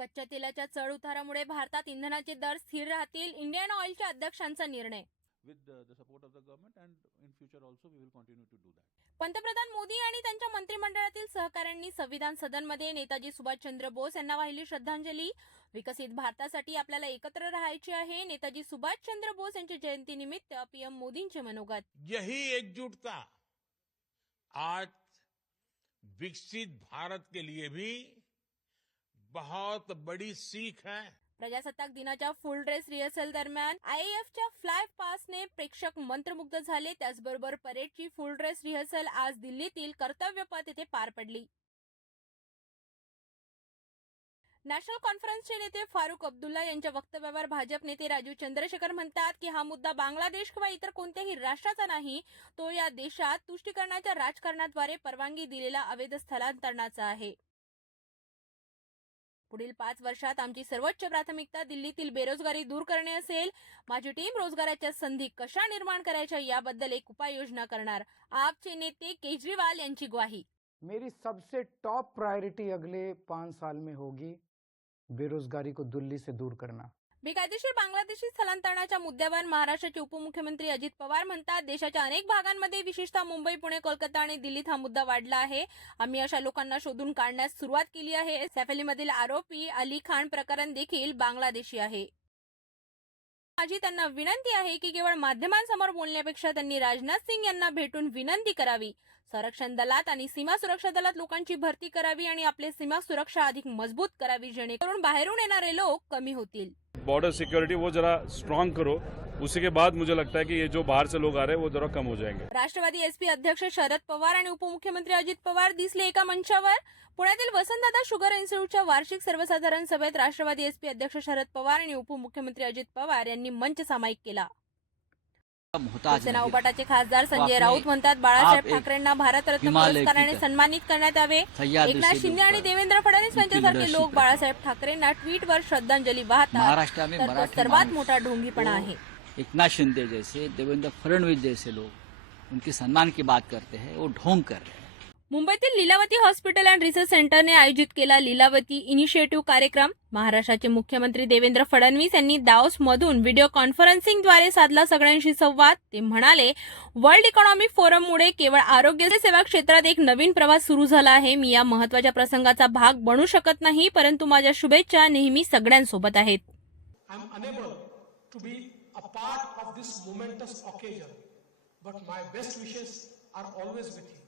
कच्च्या तेलाच्या चढ उतारामुळे भारतात इंधनाचे दर स्थिर राहतील, इंडियन ऑइलच्या अध्यक्षांचा निर्णय. with the support of the government, and in future also we will continue to do that. पंतप्रधान मोदी आणि त्यांच्या मंत्रिमंडळातील सहकाऱ्यांनी संविधान सदनमध्ये नेताजी सुभाषचंद्र बोस यांना वाहिली श्रद्धांजली. विकसित भारतासाठी आपल्याला एकत्र राहायचे आहे. नेताजी सुभाषचंद्र बोस यांच्या जयंतीनिमित्त पीएम मोदींचे मनोगत. यही एकजुटता आज विकसित भारत के लिए भी बहुत बड़ी सीख है. प्रजासत्ताक दिनाच्या फुल ड्रेस रिहर्सल दरम्यान आयएएफच्या फ्लाय पासने प्रेक्षक मंत्रमुग्ध झाले. त्याचबरोबर परेडची फुल ड्रेस रिहर्सल आज दिल्लीतील कर्तव्य पथ येथे पार पडली. नॅशनल कॉन्फरन्सचे नेते फारुख अब्दुल्ला यांच्या वक्तव्यावर भाजप नेते राजीव चंद्रशेखर म्हणतात की हा मुद्दा बांगलादेश किंवा इतर कोणत्याही राष्ट्राचा नाही, तो या देशात तुष्टीकरणाच्या राजकारणाद्वारे परवानगी दिलेला अवैध स्थलांतरणाचा आहे. पुढील 5 वर्षात आमची सर्वोच्च प्राथमिकता दिल्लीतील बेरोजगारी दूर करणे असेल. माझी टीम रोजगाराच्या संधी कशा निर्माण करायच्या याबद्दल एक उपाययोजना करणार. आपचे नेते केजरीवाल यांची ग्वाही. मेरी सबसे टॉप प्रायोरिटी अगले 5 साल में होगी बेरोजगारी को दिल्ली से दूर करना. बेकायदेशीर बांगलादेशी स्थलांतरणाच्या मुद्द्यावर महाराष्ट्राचे उपमुख्यमंत्री अजित पवार म्हणतात, देशाच्या अनेक भागांमध्ये विशेषतः मुंबई, पुणे, कोलकाता आणि दिल्लीत हा मुद्दा वाढला आहे. आम्ही अशा लोकांना शोधून काढण्यास सुरुवात केली आहे. सैफ अली मधील आरोपी अली खान प्रकरण देखील बांगलादेशी आहे. माझी त्यांना विनंती आहे की केवळ माध्यमांसमोर बोलण्यापेक्षा त्यांनी राजनाथ सिंग यांना भेटून विनंती करावी. संरक्षण दलात आणि सीमा सुरक्षा दलात लोकांची भरती करावी आणि आपले सीमा सुरक्षा अधिक मजबूत करावी, जेणेकरून बाहेरून येणारे लोक कमी होतील. बॉर्डर सिक्योरिटी वो जरा स्ट्रांग करो, उसी के बाद मुझे लगता है कि ये जो बाहर से लोग आ रहे हैं वो जरा कम हो जाएंगे. राष्ट्रवादी एसपी अध्यक्ष शरद पवार आणि उपमुख्यमंत्री अजित पवार दिसले एका मंचावर. पुण्यातील वसंतदादा शुगर इन्स्टिट्यूटच्या वार्षिक सर्वसाधारण सभेत राष्ट्रवादी एसपी अध्यक्ष शरद पवार आणि उपमुख्यमंत्री अजित पवार यांनी मंच सामायिक केला. शिवसेना उभाटाचे खासदार संजय राऊत म्हणतात, बाळासाहेब ठाकरेंना भारतरत्न पुरस्काराने सन्मानित करण्यात यावे. एकनाथ शिंदे आणि देवेंद्र फडणवीस यांच्यासारखे लोक बाळासाहेब ठाकरेंना ट्विटवर श्रद्धांजली वाहतात, तर तो सर्वात मोठा ढोंगीपणा आहे. एकनाथ शिंदे जैसे, देवेंद्र फडणवीस जैसे लोग उनके सम्मान की बात करते हैं, वो ढोंग कर रहे हैं. मुंबईतील लीलावती हॉस्पिटल अँड रिसर्च सेंटरने आयोजित केला लीलावती इनिशिएटिव्ह कार्यक्रम. महाराष्ट्राचे मुख्यमंत्री देवेंद्र फडणवीस यांनी दाओसमधून व्हिडिओ कॉन्फरन्सिंगद्वारे साधला सगळ्यांशी संवाद. ते म्हणाले, वर्ल्ड इकॉनॉमिक फोरममुळे केवळ आरोग्य सेवा क्षेत्रात एक नवीन प्रवास सुरू झाला आहे. मी या महत्त्वाच्या प्रसंगाचा भाग बनू शकत नाही, परंतु माझ्या शुभेच्छा नेहमी सगळ्यांसोबत आहेत. I am unable to be a part of this momentous occasion, but my best wishes are always with you.